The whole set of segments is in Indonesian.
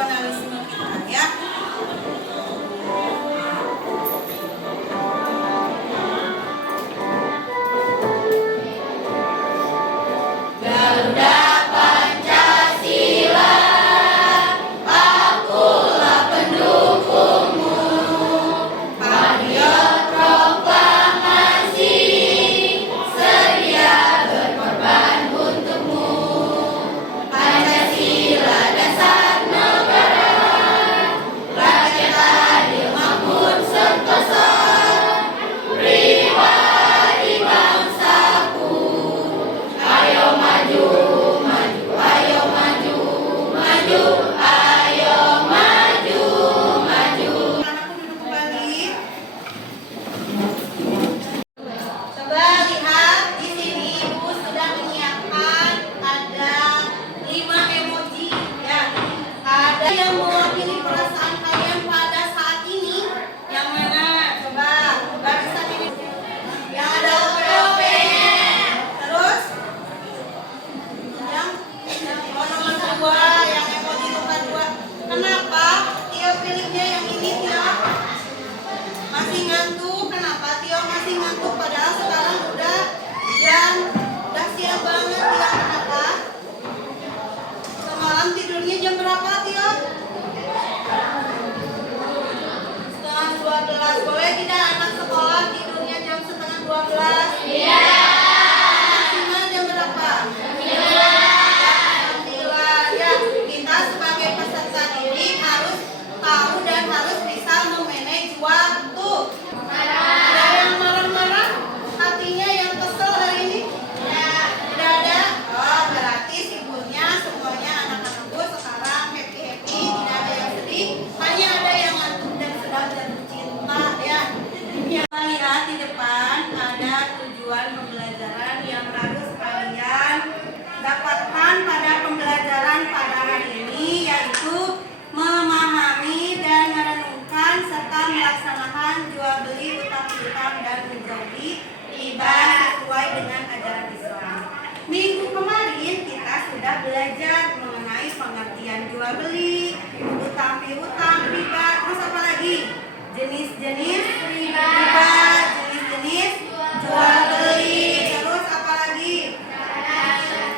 rasionalisme kita ya. Jam berapa, Tio? Setengah 12. Boleh tidak anak sekolah tidurnya jam setengah 12? Iya. Maksimal jam berapa? 9. Ya, kita sebagai peserta didik harus tahu dan harus bisa memanage waktu. Ada yang marah-marah? Hatinya yang kesel hari ini? Tidak ada? Oh, berarti ibunya semuanya anak-anakku sekarang happy-happy, tidak ada yang sedih, hanya ada yang ngantuk dan sedang jatuh cinta ya. Kita lihat di depan ada tujuan pembelajaran yang harus kalian dapatkan pada pembelajaran pada hari ini, yaitu memahami dan merenungkan serta melaksanakan jual beli, utang piutang dan menjadi riba sesuai dengan ajaran Islam. Minggu kemarin kita sudah belajar mengenai pengertian jual beli, utang piutang, riba, terus apa lagi? Jenis-jenis riba, jenis-jenis jual beli, terus apa lagi?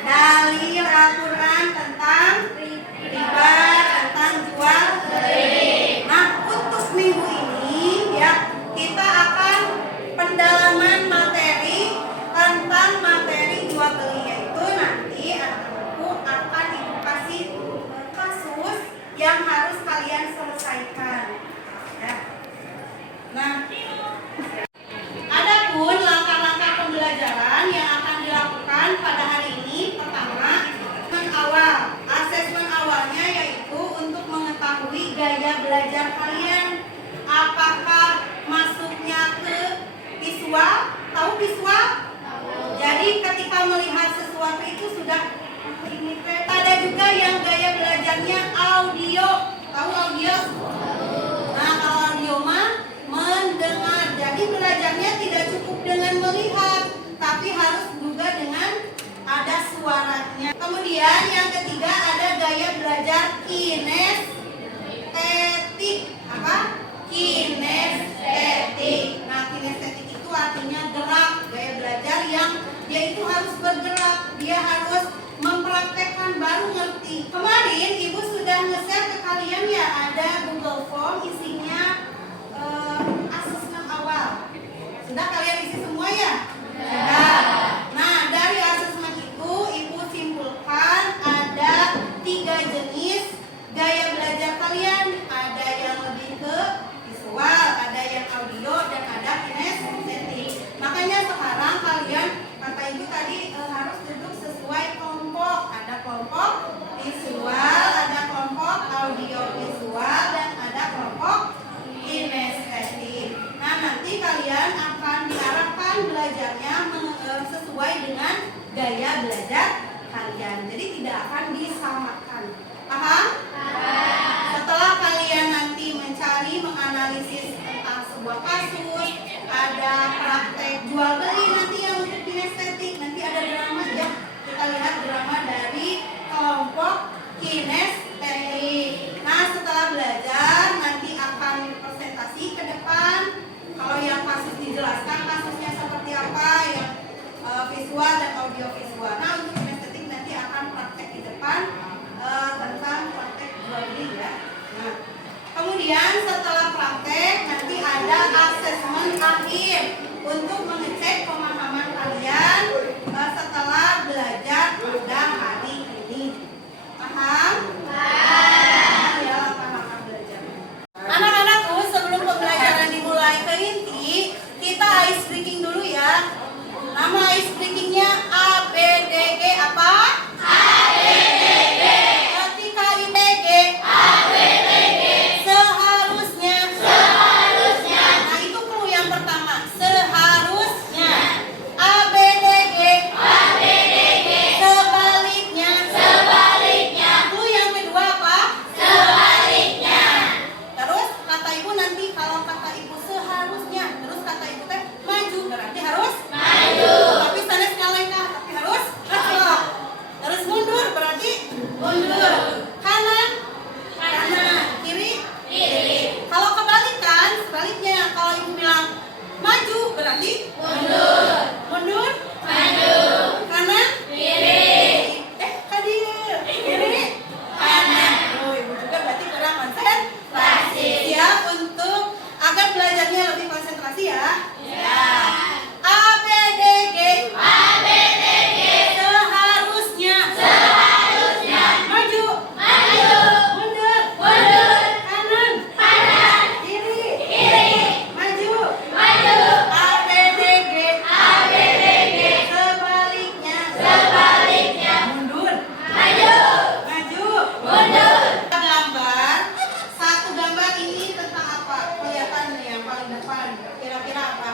Dalil Al-Quran tentang riba, tentang jual beli. Nah, untuk minggu ini ya kita akan pendalaman materi tentang materi jual beli, yaitu nanti anak-anakku akan ibu kasih kasus yang harus kalian selesaikan ya. Nah, adapun langkah-langkah pembelajaran yang akan dilakukan pada hari ini, pertama, asesmen awalnya yaitu untuk mengetahui gaya belajar kalian. Apakah masuknya ke visual? Tahu visual? Jadi ketika melihat sesuatu itu sudah ini. Ada juga yang gaya belajarnya audio. Tahu audio? Nah, kalau audio mah mendengar. Jadi belajarnya tidak cukup dengan melihat, tapi harus juga dengan ada suaranya. Kemudian yang ketiga ada gaya belajar kinestetik. Apa? Kinestetik. Nah, kinestetik itu artinya gerak. Gaya belajar yang dia itu harus bergerak, dia harus mempraktekkan baru ngerti. Kemarin ibu sudah nge-share ke kalian ya, ada Google Form isinya asesmen awal. Sudah kalian isi semua ya? Sudah. Nah, dari asesmen itu ibu simpulkan ada 3 jenis gaya belajar kalian. Ada yang lebih ke visual, ada yang audio, dan ada kinestetik. Makanya sekarang kalian, kata ibu tadi, harus duduk sesuai kelompok. Ada kelompok visual, ada kelompok audio visual, dan ada kelompok kinestetik. Nah, nanti kalian akan diarahkan belajarnya sesuai dengan gaya belajar kalian. Jadi tidak akan disamakan. Paham? Setelah kalian nanti mencari, menganalisis tentang sebuah kasus, ada praktek jual beli nanti yang untuk kinestetik, nanti ada drama ya. Kita lihat drama dari kelompok kinestetik. Nah, Kalau yang kasus dijelaskan kasusnya seperti apa, yang visual dan audio visual. Nah, untuk kinestetik nanti akan praktek di depan tentang praktek jual beli ya. Nah, kemudian setelah praktek nanti ada asesmen akhir untuk mengecek pemahaman kalian setelah belajar pada hari ini. Paham? Paham. Ya, paham belajar. Anak-anakku, sebelum pembelajaran dimulai ke inti, kita ice breaking dulu ya. Nama ice breakingnya ABDG apa? ABDG. Ketika IBG. ABDG. Seharusnya. Seharusnya. Nah, itu clue yang pertama. Seharusnya. ABDG. ABDG. Sebaliknya. Sebaliknya. Clue yang kedua apa? Sebaliknya. Terus kata ibu nanti kalau kata ibu seharusnya, terus kata ibu teh maju, berarti harus maju. Tapi sanes nyalaikah, tapi harus stop. Terus mundur berarti mundur. Kanan, kanan. Kiri, kiri. Kalau kebalikan, sebaliknya. Kalau ibu bilang maju berarti mundur. Mundur, maju. Kanan, kiri. Hadir. Kiri, kanan. Oh, ibu juga berarti kurang konsentrasi. Siap untuk agar belajarnya lebih konsentrasi ya. Ya. ABDG. ABDG. Seharusnya. Seharusnya. Maju. Maju. Mundur. Mundur. Kanan. Kanan. Kiri. Kiri. Maju. Maju. ABDG. ABDG. Sebaliknya. Sebaliknya. Mundur. Maju. Maju. Mundur. Gambar. Satu gambar ini tentang apa? Kelihatan nih yang paling depan. Kira-kira apa?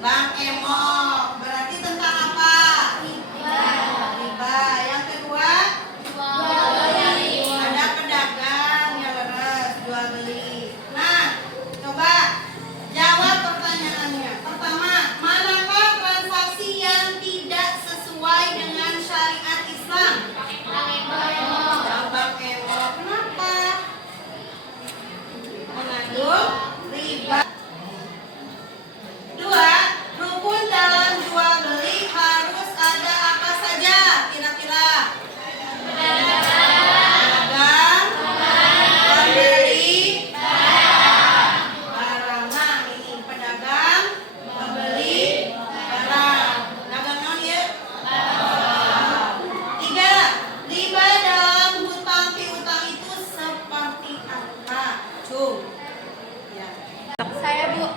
Bang Emok. Berarti tentang apa? Riba. Riba. Yang kedua? Jual beli. Ada pedagang yang leres jual beli. Nah, coba jawab pertanyaannya. Pertama, manakah transaksi yang tidak sesuai dengan syariat Islam? Bang Emok. Bang Emok. Kenapa? Mengandung riba. Dua, rukun dalam jual beli harus ada apa saja? Kira-kira pedagang, pembeli, barang. Nah, ini pedagang, pembeli, barang. Dagang non ya? Tiga, riba dalam hutang piutang itu seperti apa? Cung. Ya. Saya Bu,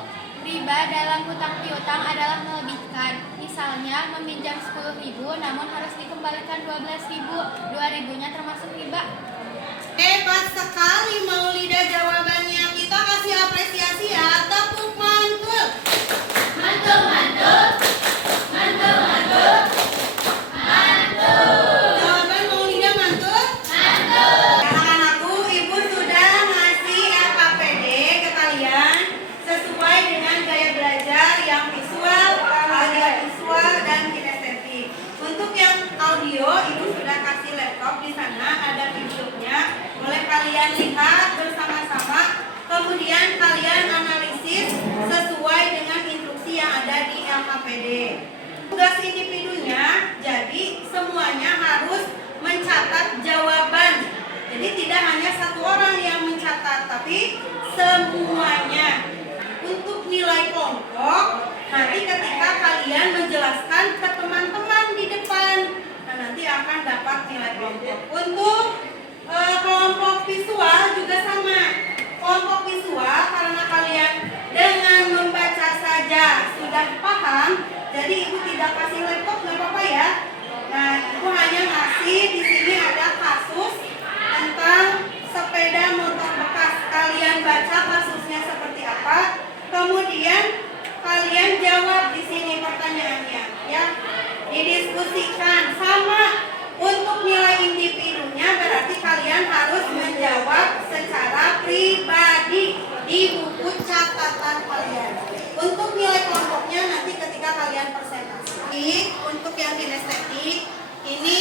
riba dalam hutang piutang adalah melebihkan. Misalnya meminjam 10.000 namun harus dikembalikan 12.000. 2.000-nya termasuk riba. Hebat sekali Maulida jawabannya. Kita kasih apresiasi ya. Tepuk mantul. Mantul, mantul. Mantul, mantul. Jawaban Maulida mantul. Anak-anakku, ibu sudah ngasih LKPD ke kalian sesuai dengan gaya belajar yang visual, audio visual, dan kinestetik. Untuk yang audio, ibu sudah kasih laptop di sana, ada videonya. Boleh kalian lihat bersama-sama. Kemudian kalian analisis sesuai dengan instruksi yang ada di LKPD. Tugas individunya, jadi semuanya harus mencatat jawaban. Jadi tidak hanya satu orang yang mencatat, tapi semuanya. Untuk nilai kelompok, nanti ketika kalian menjelaskan ke teman-teman di depan, nah nanti akan dapat nilai kelompok. Untuk kelompok visual juga sama. Kelompok visual karena kalian dengan membaca saja sudah paham, jadi ibu tidak kasih laptop, nggak apa-apa ya. Nah, ibu hanya ngasih di sini ada kasus tentang sepeda motor bekas. Kalian baca kasusnya seperti apa, kemudian kalian jawab di sini pertanyaannya, ya. Didiskusikan sama. Untuk nilai individunya berarti kalian harus menjawab secara pribadi di buku catatan kalian. Untuk nilai kelompoknya nanti ketika kalian presentasi. Untuk yang kinestetik ini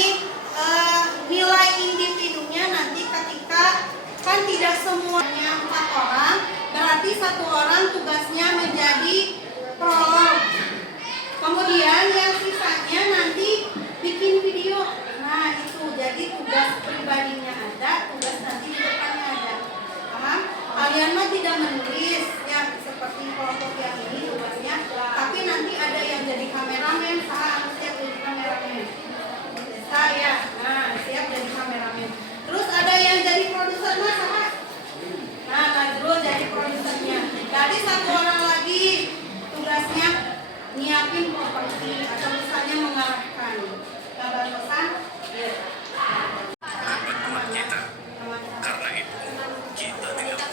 nilai individunya nanti ketika kan tidak semuanya 4 orang, berarti berarti satu orang tugasnya menjadi prolog. Kemudian yang sisanya nanti bikin video. Nah itu, jadi tugas pribadinya ada, tugas nanti di depannya ada. Paham? Kalian mah tidak menulis ya seperti kelompok yang ini tugasnya, tapi nanti ada yang jadi kameramen, siap jadi kameramen. Saya, nah siap jadi kameramen. Terus ada yang jadi produser mah sama. Nah, Najrul jadi produsernya. Jadi satu orang lagi tugasnya nyiapin properti atau misalnya mengarahkan. Gambar pesan, ya. Karena itu, kita tidak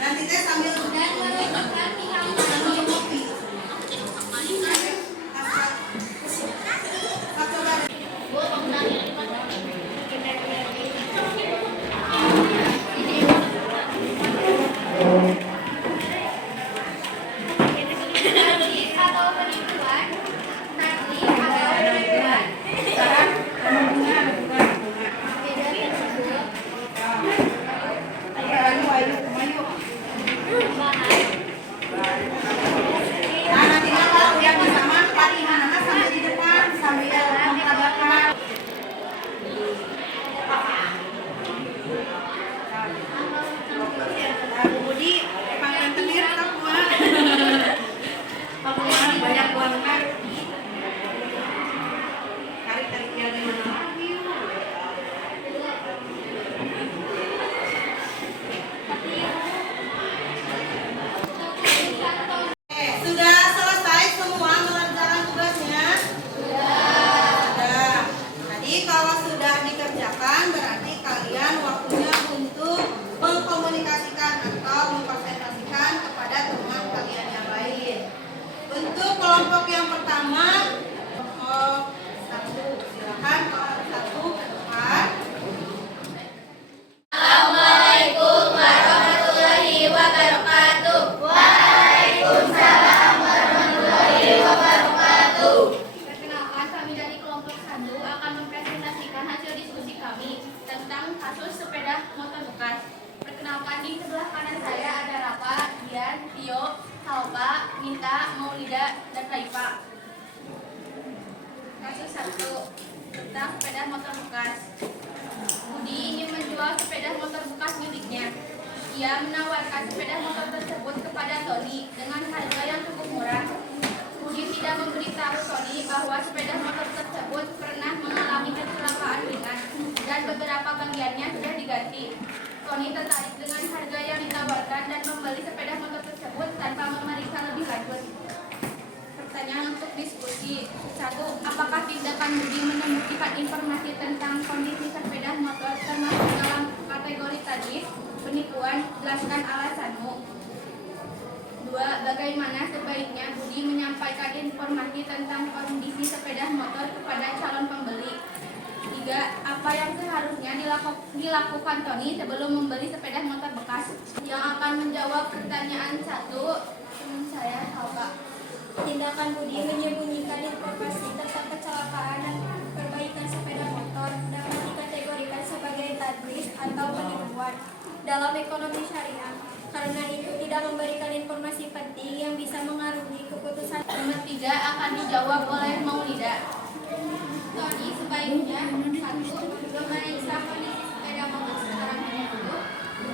Nanti teh sambil kopi. atau penipuan, takdir atau penipuan. Beda tersebut bahan Nah, nanti kalau yang bisa manfaat di mana sambil di depan sambil mengkabarkan. Nah, Bu Budi, panggil tenir tak kuat. Aku banyak banget. Tarik-tarik yang dari mana lagi? Sudah selesai semua mengerjakan tugasnya? Sudah. Jadi kalau sudah dikerjakan berarti kalian waktunya untuk mengkomunikasikan atau mempresentasikan kepada teman kalian yang lain. Untuk kelompok yang pertama, satu, silakan kelompok satu ke depan. Assalamualaikum warahmatullahi wabarakatuh. Waalaikumsalam warahmatullahi wabarakatuh. Perkenalkan, kami dari kelompok 1 akan mempresentasikan hasil diskusi kami tentang kasus sepeda motor bekas. Perkenalkan, di sebelah kanan saya ada Rafa, Dian, Tio, Halpa, Minta, Maulida, dan Raifa. Kasus 1 tentang sepeda motor bekas. Budi ingin menjual sepeda motor bekas miliknya. Ia menawarkan sepeda motor tersebut kepada Tony dengan harga yang cukup murah. Budi tidak memberitahu Tony bahwa sepeda motor tersebut pernah mengalami kecelakaan ringan dan beberapa bagiannya sudah diganti. Tony tertarik dengan harga yang ditawarkan dan membeli sepeda motor tersebut tanpa memeriksa lebih lanjut. Pertanyaan untuk diskusi. 1. Apakah tindakan Budi menemukan informasi tentang kondisi sepeda motor termasuk dalam kategori tadi? Penipuan, jelaskan alasanmu. 2. Bagaimana sebaiknya Budi menyampaikan informasi tentang kondisi sepeda motor kepada calon pembeli? 3. Apa yang seharusnya dilakukan Tony sebelum membeli sepeda motor bekas? Yang akan menjawab pertanyaan 1, teman saya, Halpa. Tindakan Budi menyembunyikan informasi tentang kecelakaan dan perbaikan sepeda motor dapat dikategorikan sebagai tadlis atau penipuan dalam ekonomi syariah. Karena itu tidak memberikan informasi penting yang bisa mengaruhi keputusan. Nomor 3 akan dijawab oleh Maulida. Tony sebaiknya 1. Memeriksa kondisi sepeda motor sekarang ini dulu.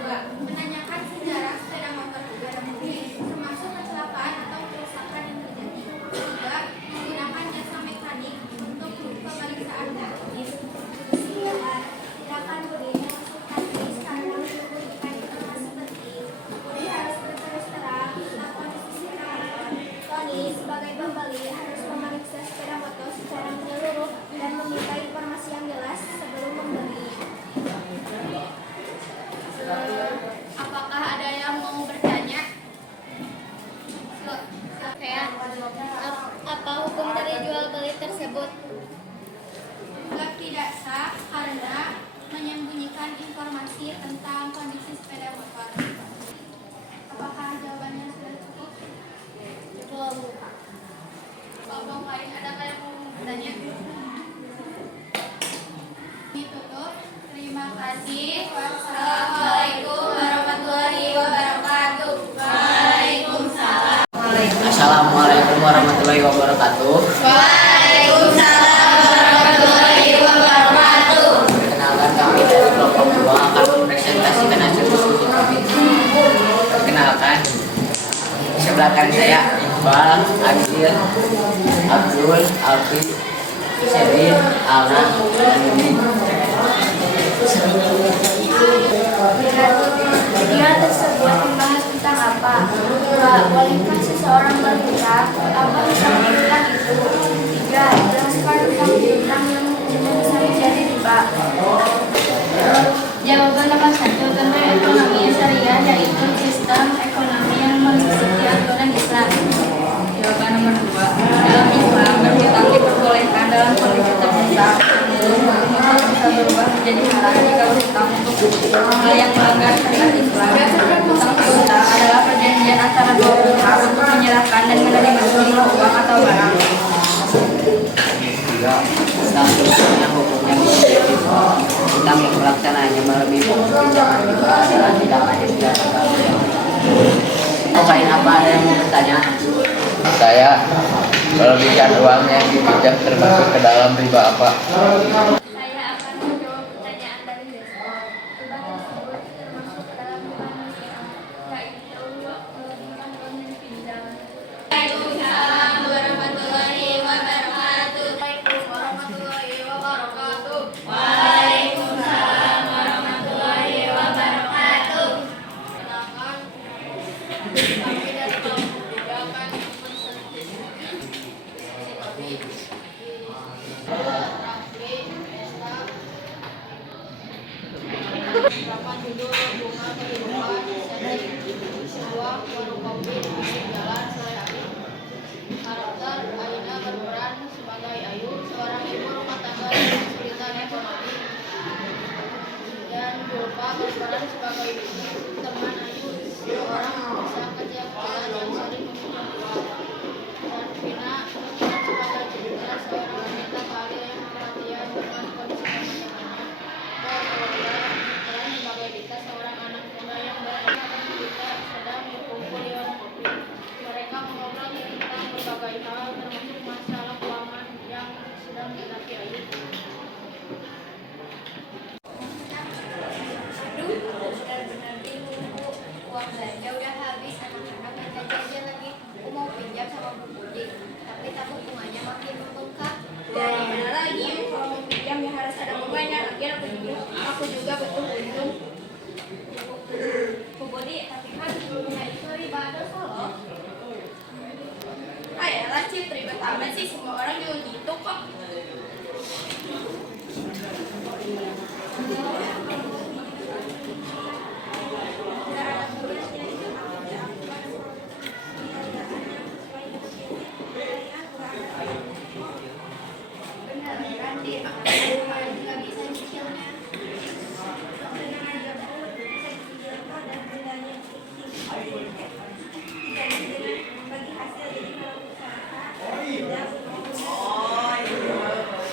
2. Menanyakan sejarah sepeda motor kepada Budi, termasuk kecelakaan atau kerusakan yang terjadi. 3. Menggunakan jasa mekanik untuk pemeriksaan teknis. 9. Tindakan Budi termasuk tadlis karena menyembunyikan informasi penting. Budi harus berterus terang tentang kondisi sepeda motor. Tony sebagai pembeli harus memeriksa sepeda motor secara menyeluruh dan meminta informasi yang jelas sebelum membeli. Apakah ada yang mau bertanya? Apa hukum dari jual beli tersebut? Anggap tidak sah karena menyembunyikan informasi tentang kondisi sepeda motor. Apakah jawabannya sudah cukup? muka. Kelompok lain adakah yang mau bertanya? Ditutup. Terima kasih. Wassalamualaikum warahmatullahi wabarakatuh. Waalaikumsalam. Assalamualaikum warahmatullahi wabarakatuh. Waalaikumsalam warahmatullahi wabarakatuh. Perkenalkan, kami dari kelompok 2 akan mempresentasikan hasil diskusi kami. Perkenalkan, di sebelah kanan saya Iqbal, Adil, Abdul, Alfi, Sherin, Alna, dan Yuni. Dia tersebut membahas tentang apa? Bolehkah seseorang berbicara? Apa tentang itu? 3. Jelaskan tentang bintang yang bisa menjadi riba. Jawaban nomor 1 tentang ekonomi syariah, yaitu sistem ekonomi yang mengikuti aturan Islam. Jawaban nomor 2, dalam Islam berhutang diperbolehkan dalam kondisi tertentu. Hutang bisa berubah menjadi haram jika berhutang untuk hal yang melanggar syariat Islam. Hutang piutang adalah perjanjian antara dua pihak untuk menyerahkan dan menerima sebuah uang atau barang. 3. Tentang yang hukumnya menjadi tentang yang pelaksanaannya melebihi hukum pinjaman riba adalah tidak ada dalam. Selain apa, ada yang mau bertanya? Saya melebihan uang yang dipinjam termasuk ke dalam riba apa? Saya akan menjawab pertanyaan dari besok. Riba tersebut termasuk ke dalam riba nasiah, yaitu melebihkan uang yang dipinjam. Waalaikumsalam warahmatullahi wabarakatuh. Waalaikumsalam warahmatullahi wabarakatuh. Kenalkan, kami dari kelompok 3 akan Rapat judul bunga kehidupan sebuah warung kopi di pinggir jalan sore hari. Karakter Aina berperan sebagai Ayu, seorang ibu rumah tangga dengan kesulitan ekonomi, dan Julfa berperan sebagai teman Ayu, seorang pengusaha kecil-kecilan yang sering meminjam uang, dan Vina berperan sebagai Citra, seorang wanita karir yang perhatian dengan kondisi teman-temannya, dan Aulia berperan sebagai Dita, seorang anak muda yang berada Dita sedang berkumpul di warung kopi. Mereka mengobrol tentang berbagai hal, termasuk masalah keuangan yang sedang dihadapi Ayu. Aduh, benar-benar bingung Bu. Uang belanja udah habis, anak-anak minta jajan lagi. Aku mau pinjam sama Bu Budi, tapi takut bunganya makin membengkak. Dari mana lagi? Kalau mau pinjam ya harus ada bunganya. Lagian aku juga butuh untung. Bu Budi, tapi kan bunga itu riba dosa loh. Ayolah Cip, ribet amat sih, semua orang juga gitu kok. Beneran deh, aku nggak bisa nyicilnya.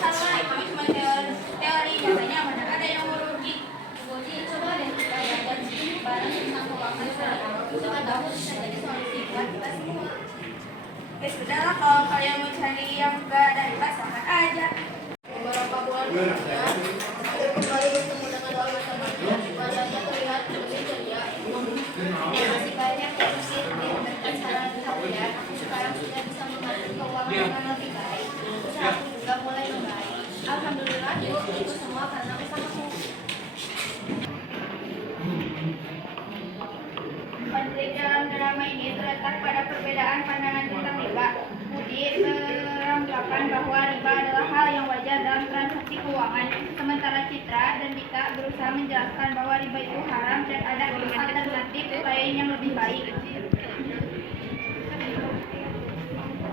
Salah, kami cuma teori, nyatanya mana ada yang mau rugi. Budi, coba deh kita belajar sedikit bareng tentang keuangan syariah. Siapa tahu bisa jadi solusi buat kita semua. Ya sudahlah, kalau kalian mau cari yang gak ada riba, silahkan aja. Beberapa bulan kemudian, Ayu kembali bertemu dengan teman-temannya. Wajahnya terlihat lebih ceria. Masih banyak solusi yang berkat saran kalian. Aku sekarang sudah bisa mengatur keuangan dengan lebih baik. Usaha aku juga mulai membaik. Alhamdulillah, Bu, itu semua karena usahaku. Konflik dalam drama ini terletak pada perbedaan pandangan tentang riba. Budi beranggapan bahwa riba adalah hal yang wajar dalam transaksi keuangan, sementara Citra dan Dita berusaha menjelaskan bahwa riba itu haram dan ada alternatif lain yang lebih baik.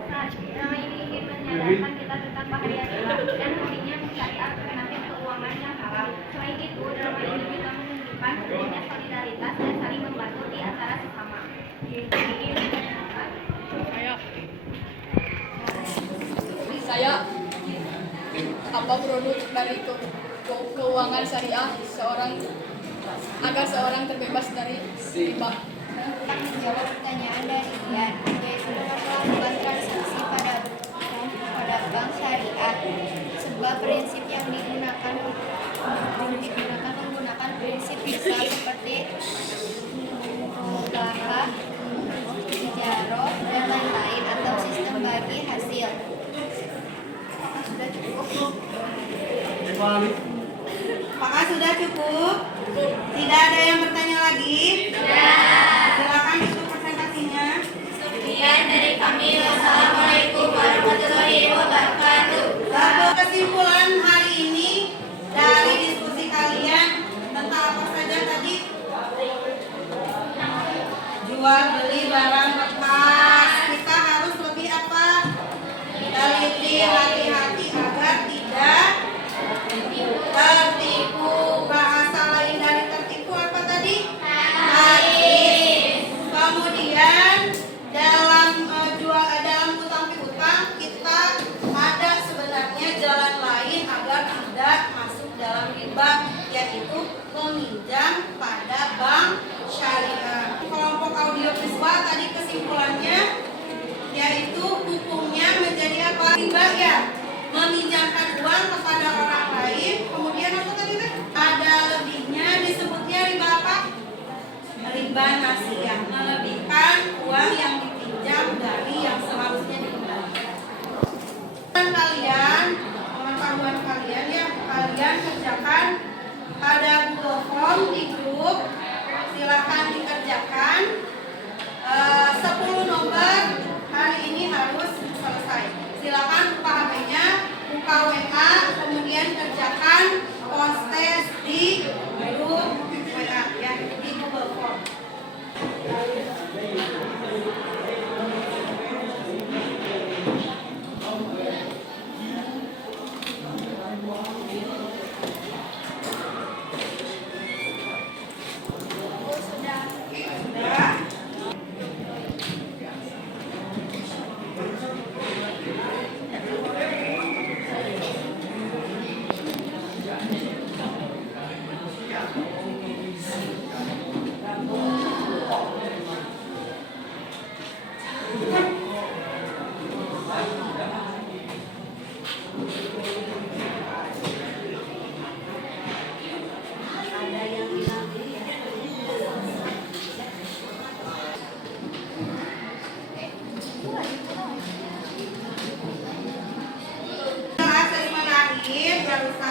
Nah, drama ini ingin menyadarkan kita tentang bahaya riba dan pentingnya mencari alternatif keuangan yang halal. Selain itu, drama ini juga menunjukkan pentingnya solidaritas dan saling membantu di antara sesama. Ini mengenalkan. Ayo. saya apa produk dari keuangan syariah agar seorang terbebas dari riba. Menjawab pertanyaan dari Ian, yaitu dengan melakukan transaksi pada bank syariah. Sebab prinsip yang digunakan menggunakan prinsip fiskal seperti mubahah, ijarah, dan lain-lain atau sistem bagi hasil. Sudah cukup. Apakah sudah cukup? Tidak ada yang bertanya lagi? Silakan itu presentasinya. Sekian dari kami. Wassalamualaikum warahmatullahi wabarakatuh. Lalu kesimpulan hari ini dari diskusi kalian tentang apa saja tadi? Jual beli barang bekas. Kita harus lebih apa? Teliti, hati-hati agar tidak tertipu. Bahasa lain dari tertipu apa tadi? Hadis. Kemudian dalam utang piutang kita ada sebenarnya jalan lain agar tidak masuk dalam riba, yaitu meminjam pada bank syariah. Kelompok audio visual tadi kesimpulannya yaitu hukumnya menjadi apa? Riba ya, meminjamkan uang kepada orang lain. Kemudian apa tadi? Ada lebihnya, disebutnya riba apa? Riba nasiah, melebihkan uang yang dipinjam dari yang seharusnya dikembalikan. Pengetahuan kalian ya, kalian kerjakan pada Google Form di grup, silakan dikerjakan. 10 nomor hari ini harus selesai. Silakan buka HP-nya, buka WA, kemudian kerjakan post di grup WA ya, di Google Form. Sudah. Terima kasih.